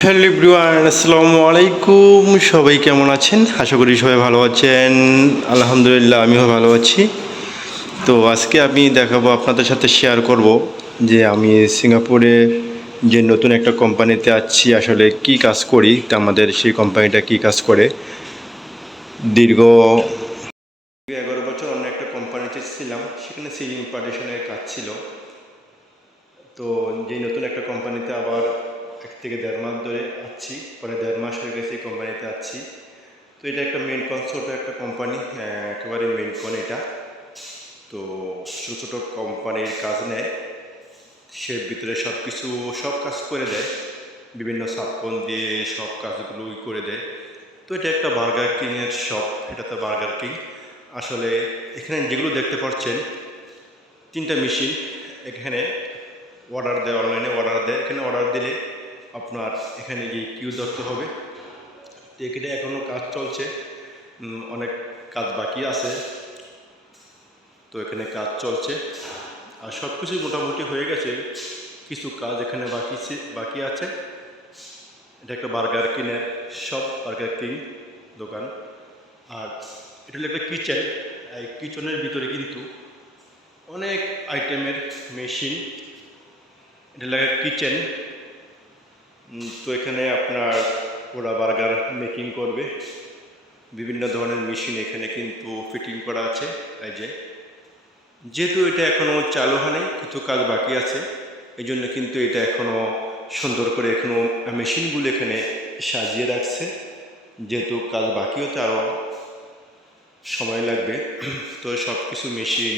Hello everyone, আসসালামু আলাইকুম। সবাই কেমন আছেন? আশা করি সবাই ভালো আছেন। আলহামদুলিল্লাহ, আমিও ভালো আছি। তো আজকে আমি দেখাবো, আপনাদের সাথে শেয়ার করব যে আমি সিঙ্গাপুরে যে নতুন একটা কোম্পানিতে আছি, আসলে কি কাজ করি, তা আমাদের সেই কোম্পানিটা কি কাজ করে। দীর্ঘ 11 বছর অন্য একটা কোম্পানিতে ছিলাম, সেখানে সিলিং পার্টিশনের কাজ ছিল। তো যে নতুন একটা কোম্পানিতে আবার 1 থেকে 1.5 মাস ধরে আছি, পরে 1.5 মাস হয়ে গেছে এই কোম্পানিতে আছি। তো এটা একটা মেনকন, ছোটো একটা কোম্পানি, একেবারে মেনকন এটা। তো ছোটো ছোটো কোম্পানির কাজ নেয়, সে ভিতরে সব কাজ করে দেয়, বিভিন্ন সাবকন দিয়ে সব কাজগুলোই করে দেয়। তো এটা একটা বার্গার কিংয়ের শপ, এটা তো বার্গার কিং। আসলে এখানে যেগুলো দেখতে পাচ্ছেন, 3টা মেশিন। এখানে অর্ডার দেয়, অনলাইনে অর্ডার দেয়। এখানে অর্ডার দিলে আপনার এখানে গিয়ে কিউ ধরতে হবে। তো এখানে এখনও কাজ চলছে, অনেক কাজ বাকি আছে। তো এখানে কাজ চলছে, আর সব কিছু মোটামুটি হয়ে গেছে, কিছু কাজ এখানে বাকি আছে। এটা একটা বার্গার কিংয়ের শপ, বার্গার কিং দোকান। আর এটা হলো একটা কিচেন। এই কিচেনের ভিতরে কিন্তু অনেক আইটেমের মেশিন। এটা লাগে কিচেন। তো এখানে আপনার ওরা বার্গার মেকিং করবে, বিভিন্ন ধরনের মেশিন এখানে কিন্তু ফিটিং করা আছে। এই যেহেতু এটা এখনও চালু হয়নি, কিছু কাজ বাকি আছে, এই জন্য কিন্তু এটা এখনও সুন্দর করে এখনও মেশিনগুলো এখানে সাজিয়ে রাখছে। যেহেতু কাজ বাকি হতে আরও সময় লাগবে, তো সব কিছু মেশিন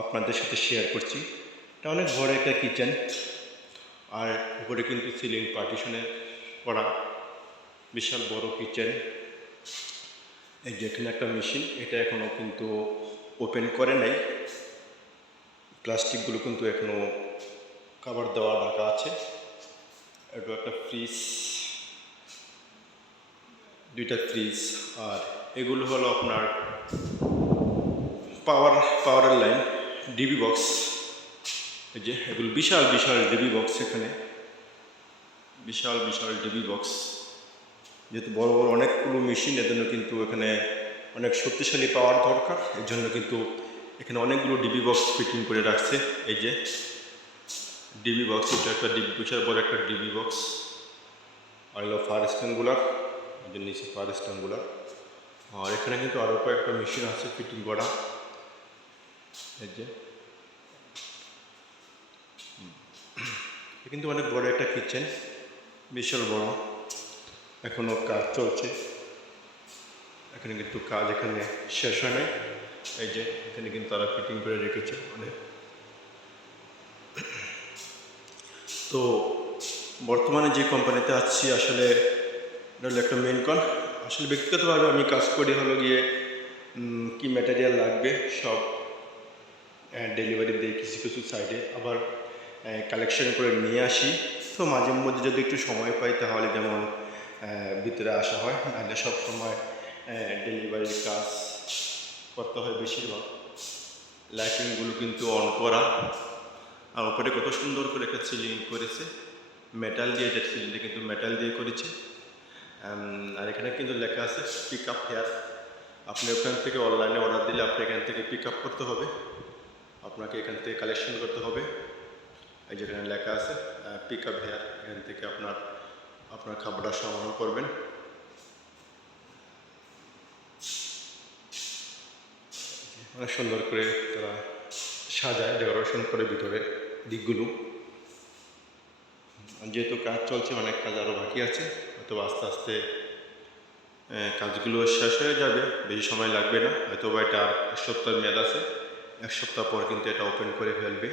আপনাদের সাথে শেয়ার করছি। এটা অনেক বড় একটা কিচেন, আর উপরে কিন্তু সিলিং পার্টিশনে করা, বিশাল বড় কিচেন। এই যে এখানে একটা মেশিন, এটা এখনও কিন্তু ওপেন করে নাই, প্লাস্টিকগুলো কিন্তু এখনও কভার দেওয়া রাখা আছে। এটা একটা ফ্রিজ, 2টা ফ্রিজ। আর এগুলো হলো আপনার পাওয়ারের লাইন, ডিবি বক্স। এই যে এগুলো বিশাল বিশাল ডিবি বক্স, এখানে বিশাল বিশাল ডিবি বক্স। যেহেতু বড় বড় অনেকগুলো মেশিন, এর জন্য কিন্তু এখানে অনেক শক্তিশালী পাওয়ার দরকার। এর জন্য কিন্তু এখানে অনেকগুলো ডিবি বক্স ফিটিং করে রাখছে। এই যে ডিবি বক্স, এটা একটা বিশাল বড় একটা ডিবি বক্স। আর হলো ফায়ার স্ট্যান্ডগুলার, এদের নিচে ফায়ার স্ট্যান্ডগুলার। আর এখানে কিন্তু আরও কয়েকটা মেশিন আছে ফিটিং করা। এই যে কিন্তু অনেক বড় একটা কিচেন, বিশাল বড়, এখনও কাজ চলছে। এখানে কিন্তু কাজ এখানে শেষ হয় নাই। এই যে এখানে কিন্তু তারা ফিটিং করে রেখেছে অনেক। তো বর্তমানে যে কোম্পানিতে আছি, আসলে এটা হলো একটা মেনকন। আসলে ব্যক্তিগতভাবে আমি কাজ করি হলো গিয়ে কি ম্যাটেরিয়াল লাগবে সব ডেলিভারি দিই, কিছু কিছু সাইডে আবার কালেকশন করে নিয়ে আসি। তো মাঝে মধ্যে যদি একটু সময় পাই, তাহলে যেমন ভিতরে আসা হয়, নাহলে সব সময় ডেলিভারির কাজ করতে হয় বেশিরভাগ। লাইটিংগুলো কিন্তু অন করা, আর ওপরে কত সুন্দর করে একটা সিলিং করেছে, মেটাল দিয়ে। এটা সিলিংটা কিন্তু মেটাল দিয়ে করেছে। আর এখানে কিন্তু লেখা আছে পিক আপ হেয়ার। আপনি ওখান থেকে অনলাইনে অর্ডার দিলে আপনি এখান থেকে পিক আপ করতে হবে, আপনাকে এখান থেকে কালেকশন করতে হবে। এই যেখানে লেখা আছে পিক আপ হেয়ার, এখান থেকে আপনার খাবারটা সংগ্রহ করবেন। অনেক সুন্দর করে তারা সাজায়, ডেকোরেশন করে ভিতরে দিকগুলো। যেহেতু কাজ চলছে, অনেক কাজ আরও বাকি আছে, হয়তো আস্তে আস্তে কাজগুলো শেষ হয়ে যাবে, বেশি সময় লাগবে না। হয়তো বা এটা আর 1 সপ্তাহের মেয়াদ আছে, 1 সপ্তাহ পর কিন্তু এটা ওপেন করে ফেলবে।